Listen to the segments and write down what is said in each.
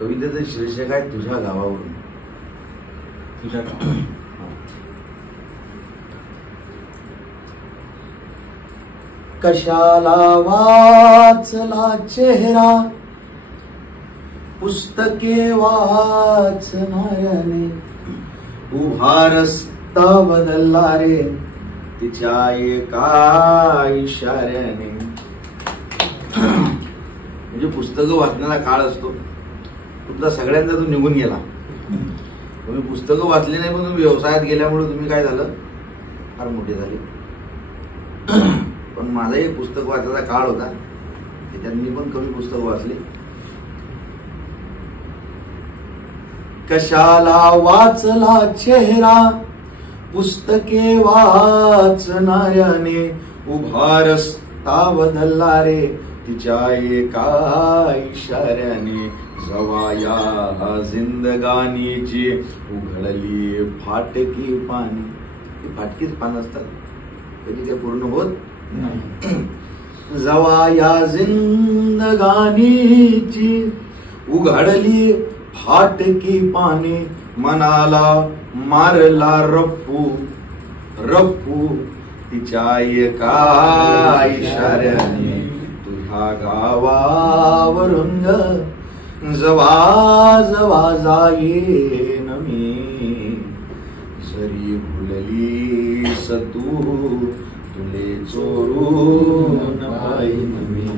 कवितेचं शीर्षक आहे तुझ्या गावावरून. तुझ्या गावावरून. कशाला वाचला चेहरा पुस्तके वाचणाऱ्याने, उभा रस्ता बदलला रे तिच्या एका इशाऱ्याने. म्हणजे पुस्तकं वाचण्याचा काळ असतो, तुमचा सगळ्यांदा तो निघून गेला. तुम्ही पुस्तकं वाचली नाही पण तुम्ही व्यवसायात गेल्यामुळे तुम्ही काय झालं, फार मोठे झाले. पण माझाही एक पुस्तक वाचायचा काळ होता, त्याच्यात मी पण कमी पुस्तकं वाचली. कशाला वाचला चेहरा पुस्तके वाचणाऱ्याने, उभा रस्ता बदलला रे तिच्या एका इशाऱ्याने. जवा या जिंदगानीची उघडली फाटकी पाने. ती फाटकीच पानं असतात, कधी ते पूर्ण होत नाही. जवा या जिंदगानीची उघडली फाटकी पाने, मनाला मारला रप्पू रप्पू तिच्या एका इशाऱ्याने. तुझ्या गावावरून जवा जवा जाईन मी, जरी भुललीस तू तुले चोरून पाहीन मी.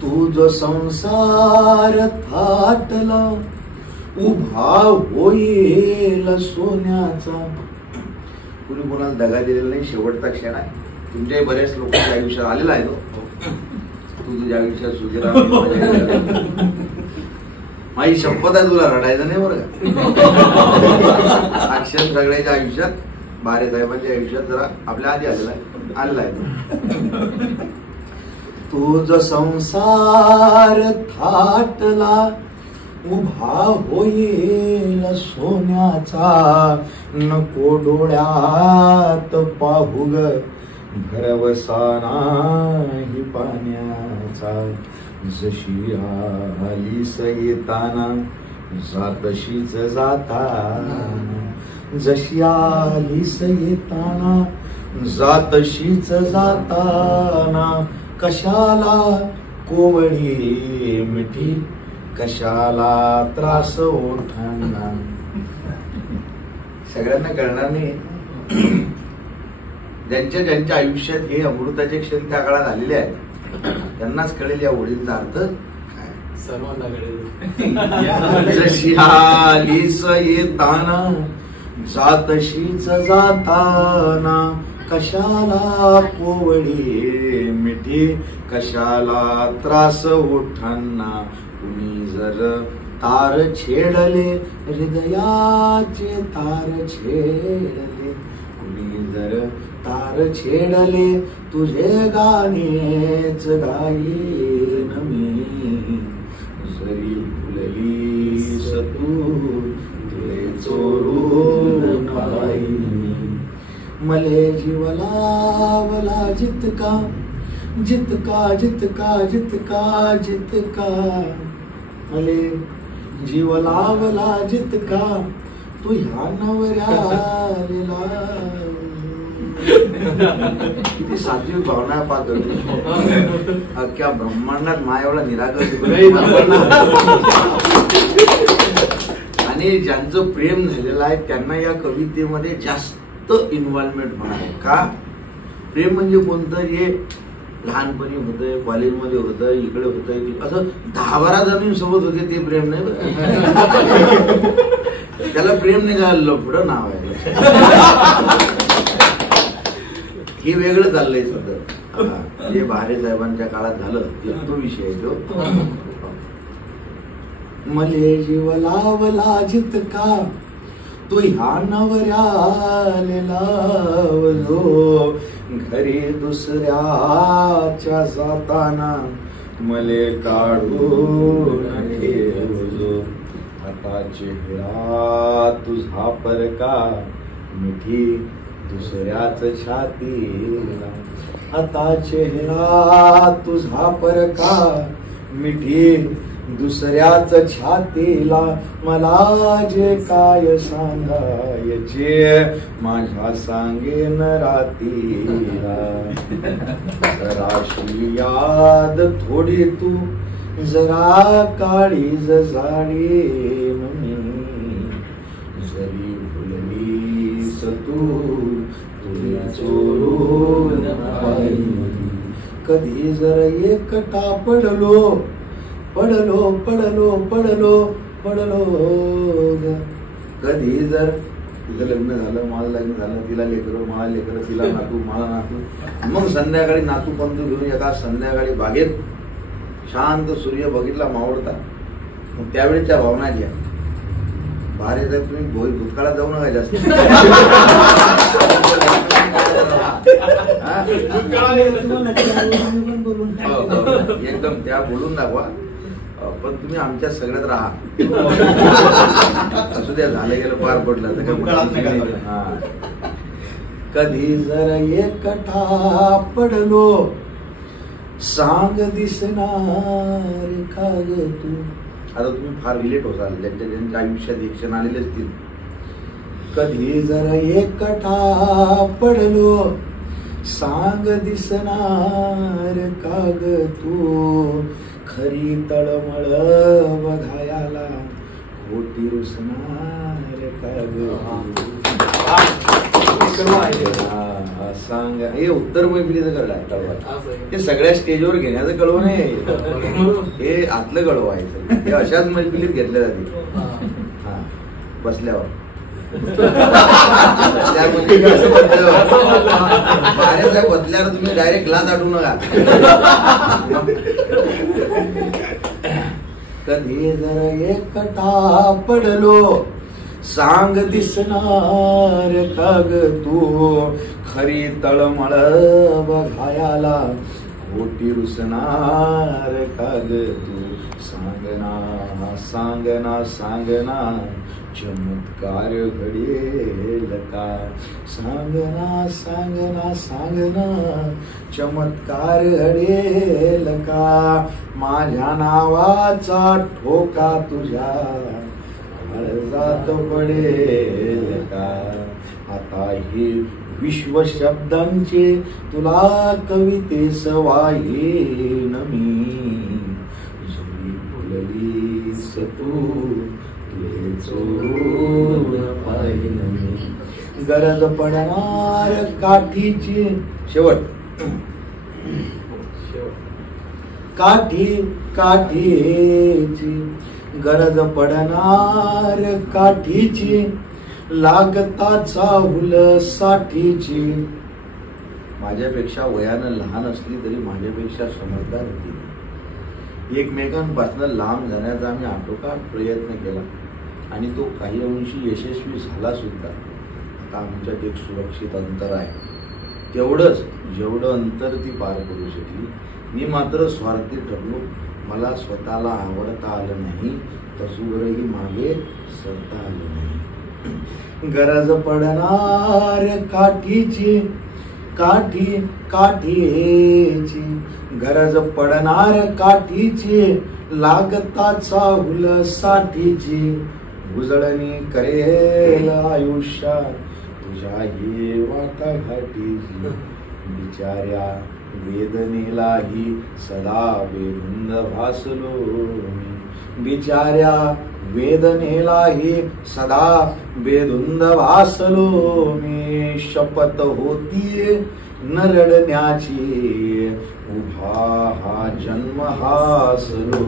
तुझ संसार थाटला उभा होईल सोन्याचा. कुणी कोणाला दगा दिलेला नाही, शेवटचा क्षण आहे. तुमच्याही बऱ्याच लोकांच्या आयुष्यात आलेला आहे तो. तू तुझ्या आयुष्यात सुखी राहा. माझी शपथ आहे, तुला रडायचं नाही बरं का. अक्षर सगळ्याच्या आयुष्यात, बारे साहेबांच्या आयुष्यात जरा आपल्या आधी आलेला आहे तो. तुझ संसार थाटला उभा होईल सोन्याचा, नको डोळ्यात पाहू ग भरवसा नाही पाण्याचा. जशी आलीस येताना जातशीच जाताना, जशी आलीस येताना जातशीच जाताना. कशाला कोवळी मिठी कशाला त्रास ओठांना. सगळ्यांना कळणार नाही, ज्यांच्या ज्यांच्या आयुष्यात हे अमृताचे क्षण त्या काळात आलेले आहेत त्यांनाच कळेल या ओळींचा अर्थ काय. सर्वांना कळेल. जशी आलीस येताना जातशीच जाताना. कशाला कोवळी मिठी कशाला त्रास ओठांना. कुणी जर तार छेडले हृदयाचे तार छेडले, कुणी जर तार छेडले तुझे गाणेच गाईन मी. जरी भुललीस तू तुले चोरून पाहीन मी. मले जीव लावला जितका जितका जितका जितका जितका, मले जीव लावला जितका तू ह्या नवऱ्याला. किती सात्विक भावना पाहतो. अख्ख्या ब्रह्मांडात माया एवढा निरागस. आणि ज्यांचं प्रेम झालेलं आहे त्यांना या कवितेमध्ये जास्त इन्व्हॉल्वमेंट होणार आहे. का? प्रेम म्हणजे कोणतं, जे लहानपणी होतंय, कॉलेजमध्ये होतं, इकडे होतंय, असं 10-12 जणींसोबत होते ते प्रेम नाही. त्याला प्रेम नाही का, लफडं नाव आहे. हे वेगळं चाललंय सगळं. जे भारे साहेबांच्या काळात झालं तो विषय आहे तो. मले जीव लावला जितका तू ह्या नवऱ्याला लावलो. घरी दुसऱ्याच्या जाताना मले काढून ठेवलो. आता चेहरा तुझा परका मिठी दुसऱ्याच छातीला. आता चेहरा तुझा परका मिठी दुसऱ्याच छातीला मला जे काय सांगायचे माझ्या सांगेन रातीला. जराशी याद थोडी तू जरा काळीज झाडीन मी. जरी भुललीस तू तुला चोरून पाहिन. कधी जर एकटा पडलो पडलो पडलो पडलो पडलो ग. कधी जर तिचं लग्न झालं माझं लग्न झालं तिला लेकरं मला लेकरं तिला नातू मला नातू. मग संध्याकाळी नातू पंतू घेऊन एका संध्याकाळी बागेत शांत सूर्य बघितला मावळता. मग त्यावेळेच्या भावना घ्या. बाहेर जर तुम्ही भूतकाळात जाऊ नका जास्त. एकदम त्या बोलून दाखवा. पण तुम्ही आमच्या सगळ्यात राहा. असू द्या झालं गेलं पार पडलं तर कधी जर एकटा पडलो सांग दिसणार का ग तू. आता तुम्ही फार रिलेट होताल ज्यांच्या ज्यांच्या आयुष्यात एक क्षण आलेले असतील. कधी जर एकटा पडलो सांग दिसणार का ग तू. खरी तळमळ बघायला खोटी रुसणार का ग. सांग हे उत्तर मैफिलीचं कळलं. हे सगळ्या स्टेजवर घेण्याचं कळव नाही. हे आतलं कळव आहे. हे अशाच मैफिलीत घेतल्या जाते. हा बसल्यावर बदल्यावर तुम्ही डायरेक्ट ग्लास आठवू नका. कधी जर एकटा पडलो सांग दिसणार का ग तू. खरी तळमळ बघायला खोटी रुसणार का ग तू. सांगना सांगना सांगना चमत्कार घडेल का. सांगना सांगना सांगना चमत्कार घडेल का. माझ्या नावाचा ठोका तुझ्या काळजात पडेल का. आता हे विश्व शब्दांचे तुला कवितेस वाहीन मी. जरी फुललीस तू चोरून पाहिन मी. गरज पडणार काठीची शेवट काठी काठीची गरज पडणार काठीची लागता चाहुल साठीची. माझ्यापेक्षा वयानं लहान असली तरी माझ्यापेक्षा समजदार होती. एकमेकांपासून लांब जाण्याचा आम्ही आटोकाट प्रयत्न केला आणि तो काही अंशी यशस्वी झाला सुद्धा. आता आमच्यात एक सुरक्षित अंतर आहे. तेवढंच जेवढं अंतर ती पार करू शकली. मी मात्र स्वार्थी ठरलो. मला स्वतःला आवडता आलं नाही तसूवरही मागे सरता आलं नाही. गरज पडणार काठीची काठी काठीची गरज पडणार काठीची लागता चाहुल साठीची. उजळणी करेल आयुष्यात तुझ्या हे वाटाघाटीची. बिचाऱ्या वेदनेलाही सदा बेधुंद भासलो मी. बिचाऱ्या वेदनेलाही सदा बेधुंद भासलो मी. शपथ होती न रडण्याची उभा हा जन्म हासलो.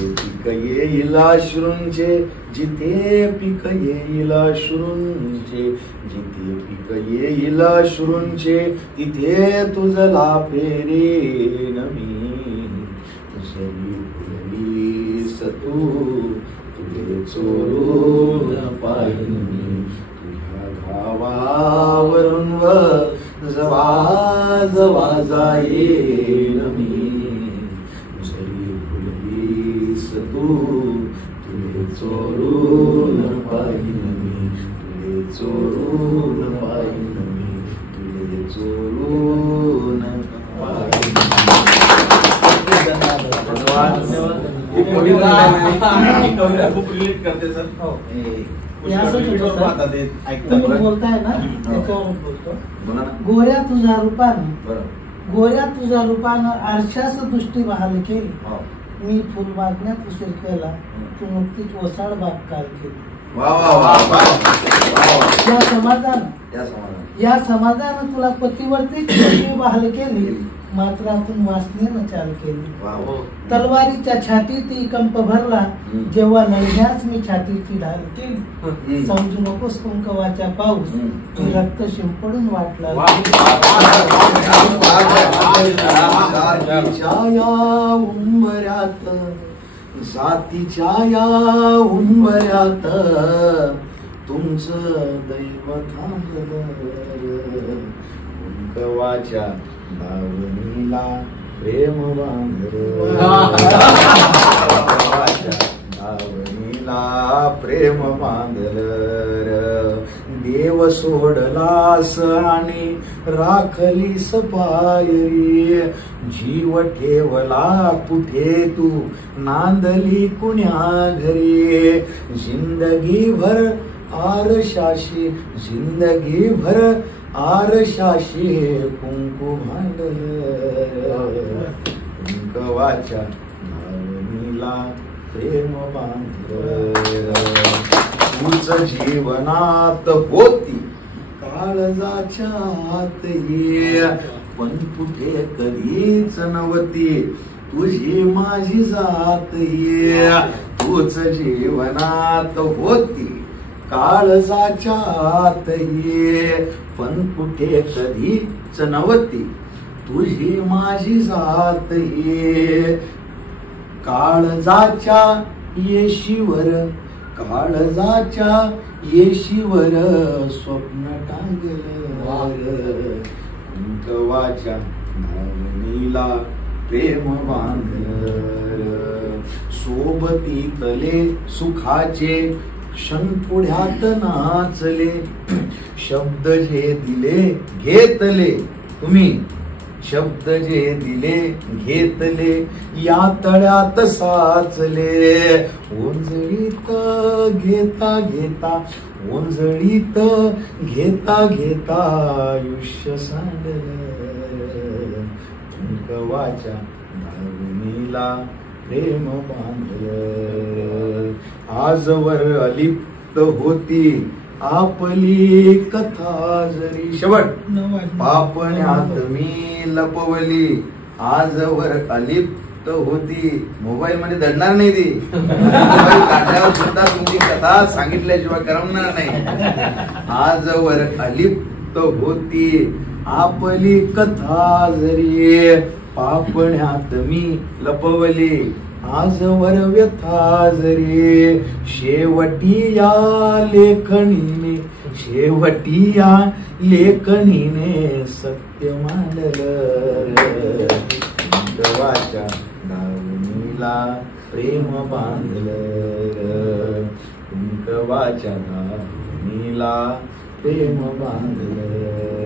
पीक येईल अश्रूंचे जिथे पीक येईल अश्रूंचे. जिथे पीक येईल अश्रूंचे तिथे तुझला फेरेन मी. जरी फुललीस तू तुझे चोरून पाहिन मी. तुझ्या गावावरून जवा जवा जाईन मी. जरी फुललीस तू तुझे चोरून पाहिन मी. तुझे चोरून पाहिन मी. तुझे चोरून पाहिन. ही कविता खूप रिलेट करते सर. हो. पुष्कळ हे असंच होतं व्हिडिओ सर. पाहतात ते, तुम्ही ऐकतात. बोलताय ना त्याच्यावर बोलतो. बोला ना. गोऱ्या तुझ्या रूपानं बरं. गोऱ्या तुझ्या रूपानं आरशास दृष्टी बहाल केली. हो. मी फुल मागण्यात उशीर केला, तू नुकतीच ओसाड बागकाल केली. वा वा वा वा वा वा. या समाजानं या समाधान. या समाजानं तुला पतीवरती दृष्टी बहाल केली, मात्रातून वासनेनं चाल केली. वा वा. तलवारीच्या छातीत कंप भरला, जेव्हा लढण्यास मी छातीची ढाल केली. समजू नकोस कुंकवाच्या पाऊस, मी रक्त शिंपडून वाटला. जातीच्या या उंबऱ्यात, जातीच्या या उंबऱ्यात तुमचं दैव थांबलं. कुंकवाच्या दावणीला प्रेम बांधलं. दावणीला प्रेम बांधलं. देव सोडलास आणि राखलीस पायरी, जीव ठेवला कुठे तू नांदली कुण्या घरी. जिंदगी भर आरशाशी, जिंदगी भर आरशाशी कुंकू भांडलं. कुंकवाच्या दावणीला प्रेम बांधलं. तूच जीवनात होती काळजाच्या आत ये, पण कुठे कधीच नव्हती तुझी माझी जात ये. तूच जीवनात होती काळजाच्या आत ये, पण कुठे कधीच नव्हती तुझी माझी जात ये. काळजाच्या येशीवर, काळजाच्या येशीवर स्वप्न टांगलं. कुंकवाच्या दावणीला प्रेम बांधलं. सोबतीतले सुखाचे क्षण पुढ्यात नाचले. शब्द जे दिले घेतले तुम्ही, शब्द जे दिले घेतले या तळ्यात साचले. ओंजळीत घेता घेता, ओंजळीत घेता घेता आयुष्य सांडलं. कुंकवाच्या दावणीला प्रेम बांधलं. आजवर अलिप्त होती आपली कथा जरी, शेवट पापण्यात मी लपवली. आजवर अलिप्त होती, मोबाईल मध्ये दडणार नाही ती. मोबाईल काढल्यावर सुद्धा तुमची कथा सांगितल्याशिवाय करमणार नाही. आजवर अलिप्त होती आपली कथा जरी, पापण्यात मी लपवली. आजवर व्यथा जरी, शेवटी या लेखणीने, शेवटी या लेखणीने सत्य मांडलं. कुंकवाच्या दावणीला प्रेम बांधलं. कुंकवाच्या दावणीला प्रेम बांधलं.